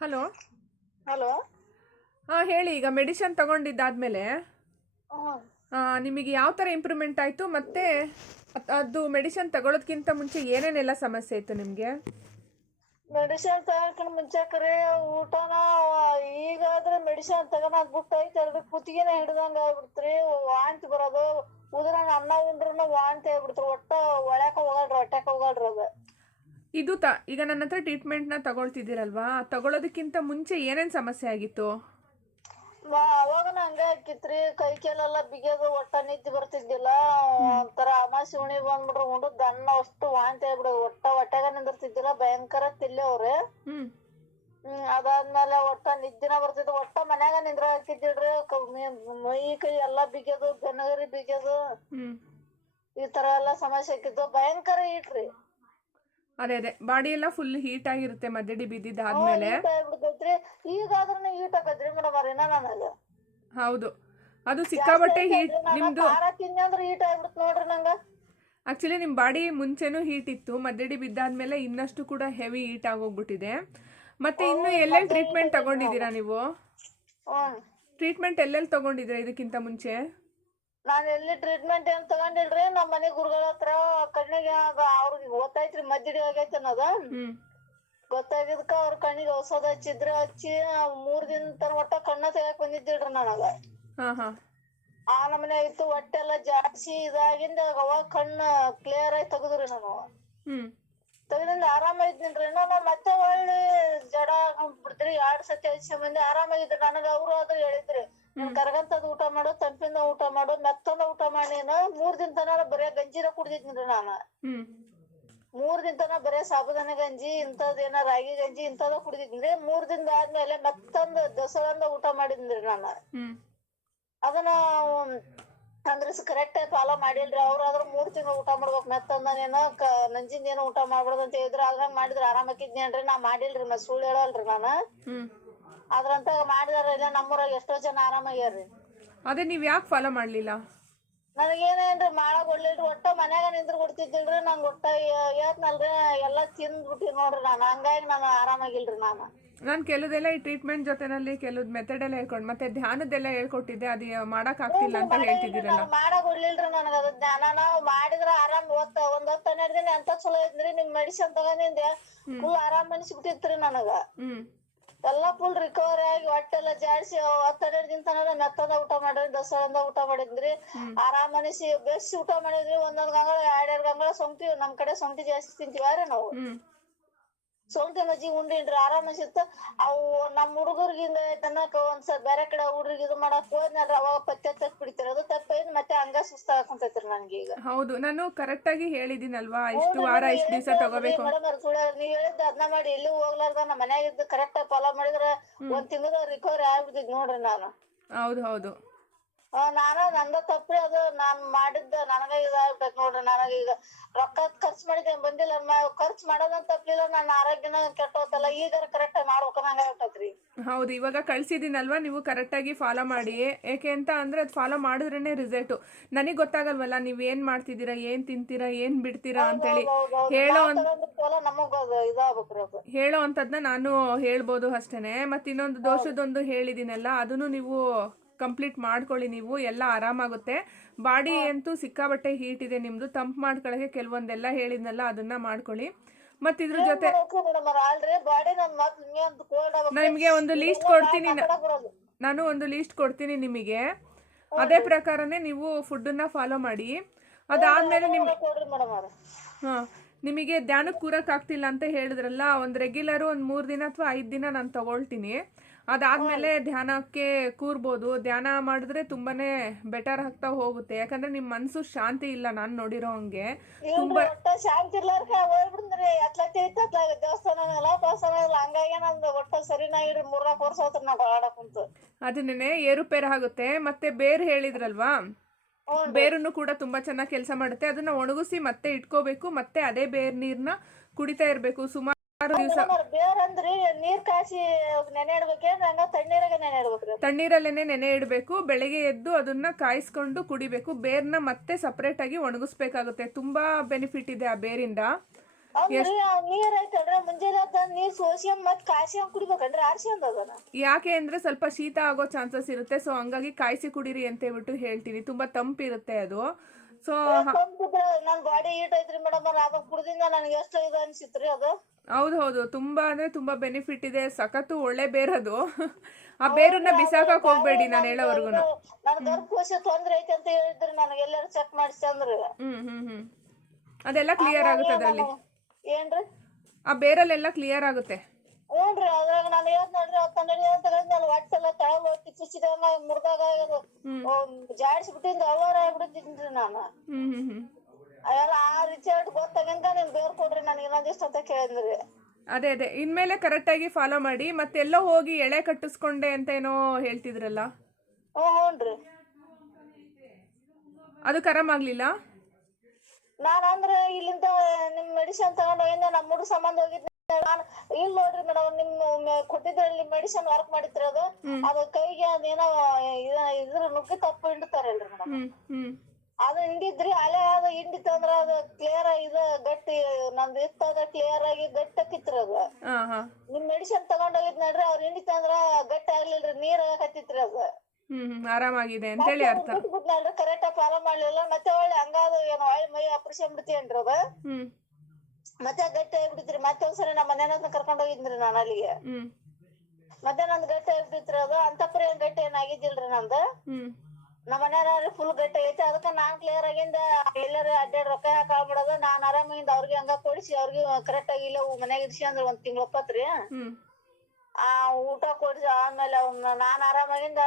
Hello. Hello. ಹಾಂ ಹೇಳಿ. ಈಗ ಮೆಡಿಷನ್ ತಗೊಂಡಿದ್ದಾದ್ಮೇಲೆ ಹ್ಮ್. ನಿಮಗೆ ಯಾವ ಥರ ಇಂಪ್ರೂವ್ಮೆಂಟ್ ಆಯಿತು, ಮತ್ತು ಅದು ಮೆಡಿಷನ್ ತಗೊಳ್ಳೋದಕ್ಕಿಂತ ಮುಂಚೆ ಏನೇನೆಲ್ಲ ಸಮಸ್ಯೆ ಇತ್ತು ನಿಮಗೆ? ಮೆಡಿಸಿನ್ ತಗೊಂಡ್ ಮುಂಚೆ ಕರೆ ಊಟನ ಈಗಾದ್ರೆ ಮೆಡಿಸಿನ್ ತಗೋನಾಕ್ ಬಿಟ್ಟೈತೆ ಅಲ್ರಿ, ಕುತ್ತಿಗೆನ ಹಿಡ್ದಂಗ ಆಗ್ಬಿಡ್ತ್ರಿ, ವಾಂತಿ ಬರೋದು, ಉದ್ರಾಗ ಅನ್ನ ಉಂಡ್ರುನು ವಾಂತಿ ಆಗ್ಬಿಡ್ತ್ರಿ, ಒಟ್ಟ ಒಳ್ಯಾಕ ಹೋಗಲ್ರಿ, ಹೊಟ್ಯಾಕ ಹೋಗಲ್ರಿ ಅದು. ಈಗ ನನ್ನ ಹತ್ರ ಟ್ರೀಟ್ಮೆಂಟ್ನ ತಗೊಳ್ತಿದ್ದೀರಲ್ವಾ, ತಗೊಳ್ಳೋದಕ್ಕಿಂತ ಮುಂಚೆ ಏನೇನು ಸಮಸ್ಯೆ ಆಗಿತ್ತು? ಅವಾಗನ ಹಂಗೆ ಆಕಿತ್ರಿ, ಕೈ ಕಾಲೆಲ್ಲ ಬಿಗಿಯೋದು, ಒಟ್ಟ ನಿದ್ದೆ ಬರ್ತಿದ್ದಿಲ್ಲ, ಒಂಥರ ಅಮಾಸಿ ಉಣಿ ಬಂದ್ಬಿಡ್ರಿ, ಉಂಡದ್ ಅನ್ನ ಅಷ್ಟು ವಾಂತಿ ಆಗ್ಬಿಡೋದು, ಒಟ್ಟ ಹೊಟ್ಯಾಗ ನಿಂದಿರ್ತಿದ್ದಿಲ್ಲ, ಭಯಂಕರ ತಿಲ್ಲೇವ್ರಿ. ಅದಾದ್ಮೇಲೆ ಒಟ್ಟ ನಿದ್ದಿನ ಬರ್ತಿದ್ದು, ಒಟ್ಟ ಮನ್ಯಾಗ ನಿಂದ್ರ ಹಾಕಿದ್ದಿಲ್ರಿ, ಮೈ ಕೈ ಎಲ್ಲಾ ಬಿಗಿಯೋದು, ಬೆನ್ನಗರಿ ಬಿಗಿಯೋದು, ಈ ತರ ಎಲ್ಲಾ ಸಮಸ್ಯೆ ಆಕಿತ್ತು, ಭಯಂಕರ ಈಟ್ರಿ. ಅದೇ ಬಾಡಿ ಎಲ್ಲ ಫುಲ್ ಹೀಟ್ ಆಗಿರುತ್ತೆ ಮದ್ದಡಿ ಬಿದ್ದಿದ್ದಾದ್ಮೇಲೆ. ಈಗಾದ್ರೂ ಹೀಟ್ ಆಗದ್ರಿ ಮೇಡಮ್ ಅವ್ರಿನ ನನಗ. ಹೌದು, ಅದು ಸಿಕ್ಕಾಬಟ್ಟೆ ಹೀಟ್ ನಿಮ್ದು. ತಿನ್ನಿ ಅಂದ್ರೆ ಹೀಟ್ ಆಗ್ಬಿಡುತ್ತೆ ನೋಡ್ರಿ ನಂಗ. ಆಕ್ಚುಲಿ ನಿಮ್ಮ ಬಾಡಿ ಮುಂಚೆನೂ ಹೀಟ್ ಇತ್ತು, ಮದ್ದಡಿ ಬಿದ್ದಾದ್ಮೇಲೆ ಇನ್ನಷ್ಟು ಕೂಡ ಹೆವಿ ಹೀಟ್ ಆಗೋಗ್ಬಿಟ್ಟಿದೆ. ಮತ್ತೆ ಇನ್ನು ಎಲ್ಲೆಲ್ಲಿ ಟ್ರೀಟ್ಮೆಂಟ್ ತಗೊಂಡಿದ್ದೀರಾ ನೀವು? ಟ್ರೀಟ್ಮೆಂಟ್ ಎಲ್ಲೆಲ್ಲಿ ತಗೊಂಡಿದ್ದೀರಾ ಇದಕ್ಕಿಂತ ಮುಂಚೆ? ನಾನ್ ಎಲ್ಲಿ ಟ್ರೀಟ್ಮೆಂಟ್ ಏನ್ ತಗೊಂಡಿಲ್ರಿ, ನಮ್ ಮನೆ ಗುರುಗಳ ಹತ್ರ ಕಣ್ಣಿಗೆ ಅವ್ರಿಗೆ ಗೊತ್ತಾಯ್ತ್ರಿ ಮದ್ದಿಡಿ ಆಗೈತೆ ಅನ್ನೋದ. ಗೊತ್ತಾಗಿದ್ಕ ಅವ್ರ ಕಣ್ಣಿಗೆ ಔಷಧ ಹಚ್ಚಿದ್ರ, ಹಚ್ಚಿ 3 ದಿನ ತನ ಒಟ್ಟ ಕಣ್ಣ ತೆಗ್ಯಾಕ್ ಬಂದಿದ್ದಿಲ್ರಿ ನನಗ. ಆ ನಮನೆ ಆಯ್ತು, ಹೊಟ್ಟೆಲ್ಲ ಜಾಡ್ಸಿ ಇದಾಗಿಂದ ಅವಾಗ ಕಣ್ಣ ಕ್ಲಿಯರ್ ಆಗಿ ತೆಗದ್ರಿ ನಾನು. ತೆಗದಿಂದ ಆರಾಮ ಇದ್ನಿಲ್ರಿ. ನಾನು ಮತ್ತೆ ಒಳ್ಳಿ ಜಡ ಬಿಡ್ತ್ರಿ, 2 ಸತಿ ಹಚ್ಚಿ ಮಂದಿ ಆರಾಮಾಗಿದ್ರಿ. ನನಗ ಅವ್ರು ಆದ್ರೂ ಹೇಳಿದ್ರಿ, ಕರಗಂತದ್ ಊಟ ಮಾಡು, ತಂಪಿಂದ ಊಟ ಮಾಡು, ಮೆತ್ತಂದ ಊಟ ಮಾಡಿ. 3 ದಿನ ತನ ಬರೇ ಗಂಜಿನ ಕುಡ್ದಿದ್ನಿರಿ ನಾನು. 3 ದಿನ ತನ ಬರೇ ಸಾಬುದಾನಿ ಗಂಜಿ, ಇಂಥದ್ದೇನ ರಾಗಿ ಗಂಜಿ ಇಂಥದ ಕುಡ್ದಿದ್ನಿ. 3 ದಿನದ ಆದ್ಮೇಲೆ ಮೆತ್ತಂದ ದಸವಂದ ಊಟ ಮಾಡಿದ್ನಿ ನಾನು. ಅದನ್ನ ಅಂದ್ರೆ ಕರೆಕ್ಟ್ ಆಗಿ ಫಾಲೋ ಮಾಡಿಲ್ರಿ. ಅವ್ರಾದ್ರೂ 3 ತಿಂಗಳು ಊಟ ಮಾಡ್ಬೇಕು, ಮೆತ್ತಂದನೇನ ನಂಜಿಂದೇನೋ ಊಟ ಮಾಡ್ಬಾರ್ದು ಅಂತ ಹೇಳಿದ್ರು. ಅದ್ರಂಗ ಮಾಡಿದ್ರ ಆರಾಮ್ ಆಕಿದ್ನೇನ್ರಿ, ನಾ ಮಾಡಿಲ್ರಿ, ಮತ್ ಸುಳ್ಳು ಹೇಳಲ್ರಿ ನಾನು. ಅದ್ರಂತ ಮಾಡಿದಾರ ಇಲ್ಲ ನಮ್ಮೂರಾಗ ಎಷ್ಟೋ ಜನ ಆರಾಮಾಗ್ಯಾರ್ರಿ. ಅದೇ ನೀವ್ ಯಾಕೆ ಫಾಲೋ ಮಾಡ್ಲಿಲ್ಲ? ನನಗೇನೇನ್ರಿ ಮಾಡಕ್ ಒಳ್ಳಿಲ್ರಿ, ಒಟ್ಟ ಮನ್ಯಾಗ ನಿಂದ್ರ ಕೊಡ್ತಿದ್ದಿಲ್ರಿ. ನಂಗ್ ಒಟ್ಟ ಹೇಳ್ತನಲ್ರಿ, ಎಲ್ಲಾ ತಿಂದ್ಬಿಟ್ಟಿ ನೋಡ್ರಿ ನಾನು, ಹಂಗಾಗಿ ನಾನು ಆರಾಮಾಗಿಲ್ರಿ ನಾನು. ನಾನು ಕೆಲವುದೆಲ್ಲ ಈ ಟ್ರೀಟ್ಮೆಂಟ್ ಜೊತೆನಲ್ಲಿ ಕೆಲವ್ದು ಮೆಥಡ್ ಎಲ್ಲ ಹೇಳ್ಕೊಂಡು ಮತ್ತೆ ಧ್ಯಾನದ್ದೆಲ್ಲ ಹೇಳ್ಕೊಟ್ಟಿದ್ದೆ, ಅದು ಮಾಡಕ್ ಆಗ್ತಿಲ್ಲ ಅಂತ ಹೇಳ್ತಿದ್ದೀರಲ್ಲ. ಮಾಡಕ್ ಒಳ್ಳಿಲ್ರಿ ನನಗ ಅದು ಜ್ಞಾನ. ನಾವು ಮಾಡಿದ್ರ ಆರಾಮ್ ಒಂದ್ 12 ದಿನ ಎಂತ ಚಲೋ ಇದ್ರಿ, ನಿಮ್ ಮೆಡಿಸಿನ್ ತಗೊಂಡಿಂದ ಫುಲ್ ಆರಾಮ್ ಅನ್ಸ್ಬಿಟ್ಟಿತ್ರಿ ನನಗ. ಎಲ್ಲಾ ಫುಲ್ ರಿಕವರಿ ಆಗಿ ಹೊಟ್ಟೆಲ್ಲ ಜಾಡ್ಸಿ 12 ದಿನ ತನ ಮೆತ್ತದ ಊಟ ಮಾಡಿದ್ರಿ, ದಸರಂದ ಊಟ ಮಾಡಿದ್ರಿ, ಆರಾಮ್ ಅನಿಸಿ ಬೆಸ್ಟ್ ಊಟ ಮಾಡಿದ್ರಿ. ಒಂದೊಂದ್ ಗಂಗಳ 2 ಗಂಗಳ ಸೊಂಟಿ, ನಮ್ ಕಡೆ ಸೊಂಟಿ ಜಾಸ್ತಿ ತಿಂತೀವ್ರಿ ನಾವು. ಸೊಂಟಿ ಮಜ್ಜಿಗೆ ಉಂಡಿನ್ರಿ, ಆರಾಮ ಅನ್ಸಿತ್ತ. ಅವು ನಮ್ ಹುಡುಗರ್ಗಿಂದ ತನಕ ಒಂದ್ಸಲ ಬೇರೆ ಕಡೆ ಹುಡುಗರಿಗೆ ಇದು ಮಾಡಕ್ ಹೋದ್ನಲ್ರಿ, ಅವಾಗ ಪತ್ತೆ ತಪ್ಪ ಬಿಡ್ತೀರಿ. ಅದು ತಪ್ಪ ಮತ್ತೆ ಹಂಗ ಸುಸ್ತ ಹಾಕೊಂತೈತ್ರಿ ನನ್ಗೀಗ. ಹೌದು, ನಾನು ಕರೆಕ್ಟ್ ಆಗಿ ಹೇಳಿದಿನಲ್ವಾ, ಇಷ್ಟು ವಾರ ಇಷ್ಟು ದಿವಸ ತಗೋಬೇಕು. ನೀವ್ ಹೇಳಿದ್ದ ಅದನ್ನ ಮಾಡಿ ಎಲ್ಲಿ ಹೋಗ್ಲಾರ್ದ ನಮ್ಮ ಮನ್ಯಾಗ ಇದ್ದು ಕರೆಕ್ಟ್ ಆಗಿ ಫಾಲೋ ಮಾಡಿದ್ರ 1 ತಿಂಗಳ ರಿಕವರಿ ಆಗ್ಬಿಡ್ತಿದ್ ನೋಡ್ರಿ ನಾನು. ಹೌದು. ನಂದ ತಪ್ಪ್ರಿ ಅದು, ನಾನ್ ಮಾಡಿದ್ದ ನನಗ ಇದಾಗ್ಬಿಟ್ಟೈತ್ ನೋಡ್ರಿ. ನನಗ ಈಗ ರೊಕ್ಕ ಖರ್ಚು ಮಾಡಿದ್ದೆ ಬಂದಿಲ್ಲ, ಖರ್ಚು ಮಾಡೋದಂತ ತಪ್ಪಿಲ್ಲ, ನನ್ನ ಆರೋಗ್ಯನ ಕೆಟ್ಟೋತಲ್ಲ. ಈಗ ಕರೆಕ್ಟ್ ಆಗಿ ಮಾಡ್ಬೇಕಂಗ ಆಗ್ಬಿಟ್ಟೈತ್ರಿ. ಹೌದು, ಇವಾಗ ಕಳ್ಸಿದ್ದೀನಲ್ವಾ, ನೀವು ಕರೆಕ್ಟಾಗಿ ಫಾಲೋ ಮಾಡಿ. ಏಕೆ ಅಂತ ಅಂದರೆ ಅದು ಫಾಲೋ ಮಾಡಿದ್ರೇ ರಿಸಲ್ಟು. ನನಗೆ ಗೊತ್ತಾಗಲ್ವಲ್ಲ ನೀವು ಏನು ಮಾಡ್ತಿದ್ದೀರಾ, ಏನು ತಿಂತೀರಾ, ಏನು ಬಿಡ್ತೀರಾ ಅಂತೇಳಿ. ಹೇಳೋ ಅಂಥದ್ದನ್ನ ನಾನು ಹೇಳ್ಬೋದು ಅಷ್ಟೇ. ಮತ್ತು ಇನ್ನೊಂದು ದೋಷದೊಂದು ಹೇಳಿದ್ದೀನಲ್ಲ, ಅದನ್ನು ನೀವು ಕಂಪ್ಲೀಟ್ ಮಾಡ್ಕೊಳ್ಳಿ. ನೀವು ಎಲ್ಲ ಆರಾಮಾಗುತ್ತೆ. ಬಾಡಿ ಅಂತೂ ಸಿಕ್ಕಾಬಟ್ಟೆ ಹೀಟ್ ಇದೆ ನಿಮ್ಮದು, ತಂಪು ಮಾಡ್ಕೊಳ್ಳೋಕ್ಕೆ ಕೆಲವೊಂದೆಲ್ಲ ಹೇಳಿದ್ನಲ್ಲ, ಅದನ್ನು ಮಾಡ್ಕೊಳ್ಳಿ. ಮತ್ತು ಇದ್ರ ಜೊತೆ ನಿಮಗೆ ಒಂದು ಲೀಸ್ಟ್ ಕೊಡ್ತೀನಿ, ನಾನು ಒಂದು ಲೀಸ್ಟ್ ಕೊಡ್ತೀನಿ ನಿಮಗೆ. ಅದೇ ಪ್ರಕಾರನೇ ನೀವು ಫುಡ್ಡನ್ನ ಫಾಲೋ ಮಾಡಿ. ಅದಾದಮೇಲೆ ನಿಮಗೆ ಧ್ಯಾನಕ್ಕೆ ಕೂರಕ್ಕಾಗ್ತಿಲ್ಲ ಅಂತ ಹೇಳಿದ್ರಲ್ಲ, ಒಂದು ರೆಗ್ಯುಲರು ಒಂದು 3 ದಿನ ಅಥವಾ 5 ದಿನ ನಾನು ತಗೊಳ್ತೀನಿ. ಅದಾದಮೇಲೆ ಧ್ಯಾನಕ್ಕೆ ಕೂರ್ಬೋದು. ಧ್ಯಾನ ಮಾಡಿದ್ರೆ ತುಂಬಾ ಬೆಟರ್ ಆಗ್ತಾ ಹೋಗುತ್ತೆ. ಯಾಕಂದರೆ ನಿಮ್ಮ ಮನಸ್ಸು ಶಾಂತಿ ಇಲ್ಲ, ನಾನು ನೋಡಿರೋ ಹಂಗೆ. ತುಂಬ ಶಾಂತಿ ಅದನ್ನೇ ಏರುಪೇರು ಆಗುತ್ತೆ. ಮತ್ತೆ ಬೇರು ಹೇಳಿದ್ರಲ್ವಾ, ಬೇರನ್ನು ಕೂಡ ತುಂಬಾ ಚೆನ್ನಾಗಿ ಕೆಲಸ ಮಾಡುತ್ತೆ. ಅದನ್ನ ಒಣಗಿಸಿ ಮತ್ತೆ ಇಟ್ಕೋಬೇಕು, ಮತ್ತೆ ಅದೇ ಬೇರ್ ನೀರ್ನ ಕುಡಿತಾ ಇರಬೇಕು ಸುಮಾರು ದಿವಸ. ತಣ್ಣೀರಲ್ಲೇನೆ ನೆನೆ ಇಡಬೇಕು. ಬೆಳಗ್ಗೆ ಎದ್ದು ಅದನ್ನ ಕಾಯಿಸ್ಕೊಂಡು ಕುಡಿಬೇಕು. ಬೇರ್ನ ಮತ್ತೆ ಸಪ್ರೇಟ್ ಆಗಿ ಒಣಗಿಸ್ಬೇಕಾಗುತ್ತೆ. ತುಂಬಾ ಬೆನಿಫಿಟ್ ಇದೆ ಆ ಬೇರಿಂದ. ಅಂದ್ರಿ ನೀರ್ ಐತಲ್ರಿ ಮುಂಜಾನೆ ಅದ ನೀರ್ ಸೋಸ್ಕೊಂಡ್ ಮತ್ ಕಾಯ್ಸ್ಕೊಂಡ್ ಕುಡಿಬೇಕನ್ರಿ ಆರ್ಸ್ಕೊಂಡ್ ಅದನ್ನ ಯಾಕೆ ಅಂದ್ರೆ ಸ್ವಲ್ಪ ಶೀತ ಆಗೋ ಚಾನ್ಸಸ್ ಇರುತ್ತೆ, ಸೊ ಹಂಗಾಗಿ ಕಾಯಿಸಿ ಕುಡೀರಿ ಅಂತ ಹೇಳ್ಬಿಟ್ಟು ಹೇಳ್ತೀನಿ. ತುಂಬಾ ತಂಪಿರುತ್ತೆ ಅದು. ಸೊ ತಂಪಿದ್ರ ನನ್ ಬಾಡಿ ಹೀಟ್ ಐತ್ರಿ ಮೇಡಮ್ ಅದ ಕುಡ್ದಿಂದ ನನ್ಗೆ ಎಷ್ಟು ಇದು ಅನ್ಸಿತ್ರಿ ಅದು. ಹೌದು ಹೌದು, ತುಂಬಾ ಅಂದ್ರೆ ತುಂಬಾ ಬೆನಿಫಿಟ್ ಇದೆ, ಸಖತ್ತು ಒಳ್ಳೆ ಬೇರದು. ಆ ಬೇರನ್ನ ಬಿಸಾಕಕ್ ಹೋಗ್ಬೇಡಿ ನಾನು ಹೇಳೋವರ್ಗುನು. ನನ್ ಗರ್ಭಕೋಶ ತೊಂದ್ರೆ ಐತಿ ಅಂತ ಹೇಳಿದ್ರಿ ನನಗೆ ಎಲ್ಲರೂ ಚೆಕ್ ಮಾಡಿಸಿ ಅಂದ್ರಿ. ಹ್ಮ್ ಅದೆಲ್ಲ ಕ್ಲಿಯರ್ ಆಗುತ್ತೆ ಅದ್ರಲ್ಲಿ. ಏನ್ರಿ ಆ ಬೇರಲ್ಲೆಲ್ಲ ಕ್ಲಿಯರ್ ಆಗುತ್ತೆ. ಹ್ಞೂನ್ರಿ ಅದ್ರಾಗ ನಾನು ಹೇಳ್ ನೋಡ್ರಿ ನಾನು ಒಟ್ಟೆಲ್ಲ ತಳಗ ಹೋಗಿ ಚುಚ್ಚಿದಂಗ ಮುರ್ದಾಗ ಜಾಡ್ಸ್ಬಿಟ್ಟಿಂದ ಅವರ ಆಗ್ಬಿಟ್ಟಿದ್ರಿ ನಾನು. ಎಲ್ಲ ಆ ರಿಸಲ್ಟ್ ಗೊತ್ತಾಗಿಂದ ನೀವ್ ಬೇರ್ ಕೊಡ್ರಿ ನನಗೆ ಇನ್ನೊಂದಿಷ್ಟ ಅಂತ ಕೇಳಿದ್ರಿ. ಅದೇ ಇನ್ಮೇಲೆ ಕರೆಕ್ಟ್ ಆಗಿ ಫಾಲೋ ಮಾಡಿ. ಮತ್ತೆಲ್ಲೋ ಹೋಗಿ ಎಳೆ ಕಟ್ಟಿಸ್ಕೊಂಡೆ ಅಂತ ಏನೋ ಹೇಳ್ತಿದ್ರಲ್ಲ, ಹ್ಞೂನ್ರಿ ಅದು ಕರಮ್ ಆಗ್ಲಿಲ್ಲ? ನಾನ್ ಅಂದ್ರೆ ಇಲ್ಲಿಂದ ನಿಮ್ ಮೆಡಿಸಿನ್ ತಗೊಂಡ್ ಹೋಗಿಂದ ನಮ್ಮ ಹುಡುಗ ಸಂಬಂಧ ಹೋಗಿದ್ದೆ ನಾನು. ಇಲ್ಲಿ ನೋಡ್ರಿ ಮೇಡಮ್ ನಿಮ್ ಕೊಟ್ಟಿದ್ರಲ್ಲಿ ಮೆಡಿಸಿನ್ ವರ್ಕ್ ಮಾಡಿದ್ರಿ ಅದು ಕೈಗೆ ಅದೇನೋ ಇದ್ರ ನುಗ್ಗಿ ತಪ್ಪು ಹಿಂಡ್ತಾರಲ್ರಿ ಮೇಡಮ್, ಅದು ಹಿಂಡಿದ್ರಿ ಅಲೆ ಅದು ಹಿಂಡಿತಂದ್ರ ಅದು ಕ್ಲಿಯರ್ ಇದು ಗಟ್ಟಿ ನಮ್ದು ಇತ್ತಂದ್ರ ಕ್ಲಿಯರ್ ಆಗಿ ಗಟ್ಟಿ ಆಕಿತ್ರಿ ಅದು. ನಿಮ್ ಮೆಡಿಸಿನ್ ತಗೊಂಡ್ ಹೋಗಿದ್ ನೋಡ್ರಿ ಅವ್ರ ಹಿಂಡಿತಂದ್ರ ಗಟ್ಟಿ ಆಗ್ಲಿಲ್ರಿ, ನೀರ್ ಆಗಕತ್ತಿತ್ರಿ ಅದು. ಆರಾಮಾಗಿದೆ ಅಂತ ಹೇಳಿ ಅರ್ಥ. ಬಿಟ್ಬಿಟ್ನಲ್ರಿ ಕರೆಕ್ಟ್ ಆಗಿ ಫಾಲೋ ಮಾಡ್ಲಿಲ್ಲ, ಮತ್ತೆ ಒಳ್ಳೆ ಹಂಗಾದ ಏನು ಒಳ್ಳೆ ಮೈ ಆಪರೇಷನ್ ಬಿಡ್ತೀನ್ರಿ ಅದು. ಮತ್ತೆ ಗಟ್ಟಿ ಆಗ್ಬಿಟ್ಟಿತ್ರಿ. ಮತ್ತೆ ಒಂದ್ಸರಿ ನಮ್ಮ ಮನೆಯವ್ರನ್ನ ಕರ್ಕೊಂಡ್ ಹೋಗಿದ್ರಿ ನಾನು ಅಲ್ಲಿಗೆ. ಮತ್ತೆ ನಂದ್ ಗಟ್ಟಿ ಆಗ್ಬಿಟ್ಟಿತ್ರಿ ಅದು. ಅಂತಪ್ರ ಏನ್ ಗಟ್ಟಿ ಏನಾಗಿದ್ದಿಲ್ರಿ ನಂದು. ನಮ್ಮ ಮನೆಯವ್ರ ಫುಲ್ ಗಟ್ಟಿ ಐತಿ. ಅದಕ್ಕ ನಾನ್ ಕ್ಲಿಯರ್ ಆಗಿಂದ ಎಲ್ಲಾರ ಅಡ್ಡಾಡ್ ರೊಕ್ಕ ಹಾಕಾಗ್ಬಿಡೋದು. ನಾನ್ ಆರಾಮಾಗಿಂದ ಅವ್ರಿಗೆ ಹಂಗ ಕೊಡಿಸಿ ಅವ್ರಿಗೆ ಕರೆಕ್ಟ್ ಆಗಿ ಇಲ್ಲ ಮನ್ಯಾಗ ಇರ್ಸಿ ಅಂದ್ರ 1 ತಿಂಗ್ಳ ಒಪ್ಪತ್ರಿ. ಆ ಊಟ ಕೊಡಿಸಿ ಆದ್ಮೇಲೆ ಅವ್ನ ನಾನ್ ಆರಾಮಾಗಿಂದ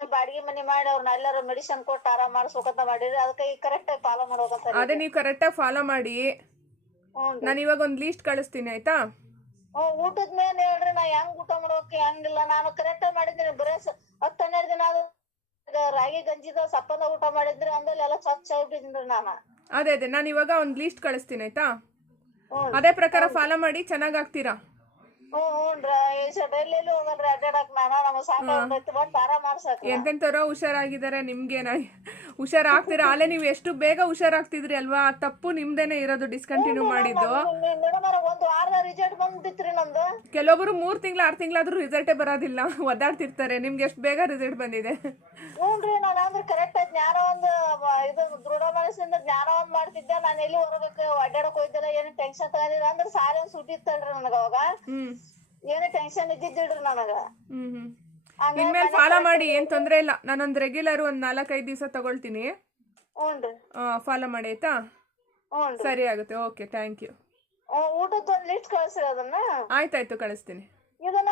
ಬಾಡಿಗೆ ಮನಿ ಮಾಡಿ ಅವ್ರನ್ನ ಎಲ್ಲಾರು ಮೆಡಿಸಿನ್ ಕೊಟ್ಟು ಆರಾಮ್ ಮಾಡ್ಸ್ಬೇಕಂತ ಮಾಡಿರಿ. ಅದಕ್ಕೆ ಈಗ ಕರೆಕ್ಟ್ ಆಗಿ ಫಾಲೋ ಮಾಡ್ಬೇಕಂತ. ಅದೇ ನೀವು ಕರೆಕ್ಟ್ ಆಗಿ ಫಾಲೋ ಮಾಡಿ. ನಾನು ಇವಾಗ ಒಂದ್ ಲೀಸ್ಟ್ ಕಳಿಸ್ತೀನಿ ಆಯ್ತಾ? ಊಟದ ಮೇಲೆ ಹೇಳ್ರಿ ನಾ ಹೆಂಗ್ ಊಟ ಮಾಡ್ಬೇಕು ಹೆಂಗಿಲ್ಲ. ನಾನು ಕರೆಕ್ಟ್ ಆಗಿ ಮಾಡಿದ್ದೀನಿ. ಬರೇ 10-12 ದಿನ ರಾಗಿ ಗಂಜಿದ ಸಪ್ಪಂದ ಊಟ ಮಾಡಿದ್ರಿ ಅಂದಲ್ಲಿ ಎಲ್ಲ ಸ್ವಚ್ಛ ಆಗ್ಬಿಟ್ಟಿದ್ರಿ ನಾನು. ಅದೇ ನಾನು ಇವಾಗ ಒಂದ್ ಲೀಸ್ಟ್ ಕಳಿಸ್ತೀನಿ ಆಯ್ತಾ? ಅದೇ ಪ್ರಕಾರ ಫಾಲೋ ಮಾಡಿ, ಚೆನ್ನಾಗಾಗ್ತೀರಾ. ಡೈಲಿ ಹೋಗಲ್ರಿ ಅಡ್ಡಾಡಕ್ ನಾನು. ನಮ್ಗೆ ಸಾಕಾಗ್ತೈತಿ ಬಟ್ ಆರಾಮ್ ಮಾಡ್ಸಕ್. ಎಂತೆಂತವ್ರೋ ಹುಷಾರಾಗಿದ್ದಾರೆ, ನಿಮ್ಗೇನ ಹುಷಾರಾಗ್ತೀರಾ? ಅಲ್ಲೇ ನೀವು ಎಷ್ಟು ಬೇಗ ಹುಷಾರಾಗ್ತಿದ್ರಿ ಅಲ್ವಾ? ತಪ್ಪು ನಿಮ್ದೇನೆ ಇರೋದು ಡಿಸ್ಕಂಟಿನ್ಯೂ ಮಾಡಿದ್ದು. ಒಂದ್ ವಾರದ ರಿಸಲ್ಟ್ ಬಂದಿತ್ರಿ ನಮ್ದು. ಕೆಲವೊಬ್ರು 3 ತಿಂಗಳು 6 ತಿಂಗಳಾದ್ರೂ ರಿಸಲ್ಟೇ ಬರೋದಿಲ್ಲ, ಒದ್ದಾಡ್ತಿರ್ತಾರೆ. ನಿಮ್ಗೆ ಎಷ್ಟು ಬೇಗ ರಿಸಲ್ಟ್ ಬಂದಿದೆ. ಹ್ಞೂನ್ರಿ ನಾನು ಅಂದ್ರೆ ಕರೆಕ್ಟ್ ಆಗಿ ಜ್ಞಾನ ಒಂದು ಇದು ದೃಢ ಮನಸ್ಸಿಂದ ಜ್ಞಾನ ಒಂದ್ ಮಾಡ್ತಿದ್ದೆ. ನಾನು ಎಲ್ಲಿ ಹೊರಬೇಕು ಅಡ್ಡಾಡಕ್ ಹೋಯ್ತಿಲ್ಲ, ಏನು ಟೆನ್ಷನ್ ತಗೊಂಡಿಲ್ಲ. ಅಂದ್ರೆ ಸಾರಿ ಸುಟ್ಟಿತ್ತಲ್ರಿ ನನಗ ಅವಾಗ. ಏನು ಟೆನ್ಷನ್ ಇದ್ದಿದ್ದಿಲ್ರಿ ನನಗ. ಇನ್ಮೇಲೆ ಫಾಲೋ ಮಾಡಿ, ಏನ್ ತೊಂದ್ರೆ ಇಲ್ಲ. ನಾನೊಂದ್ ರೆಗ್ಯುಲರ್ 4-5 ದಿವಸ ತಗೊಳ್ತೀನಿ. ಫಾಲೋ ಮಾಡಿ ಆಯ್ತಾ? ಸರಿ ಆಗುತ್ತೆ. Okay, thank you. ಊಟದ ಒಂದ್ ಲಿಸ್ಟ್ ಕಳ್ಸ್ರಿ ಅದನ್ನ. ಆಯ್ತಾಯ್ತು, ಕಳಿಸ್ತೀನಿ. ಇದನ್ನ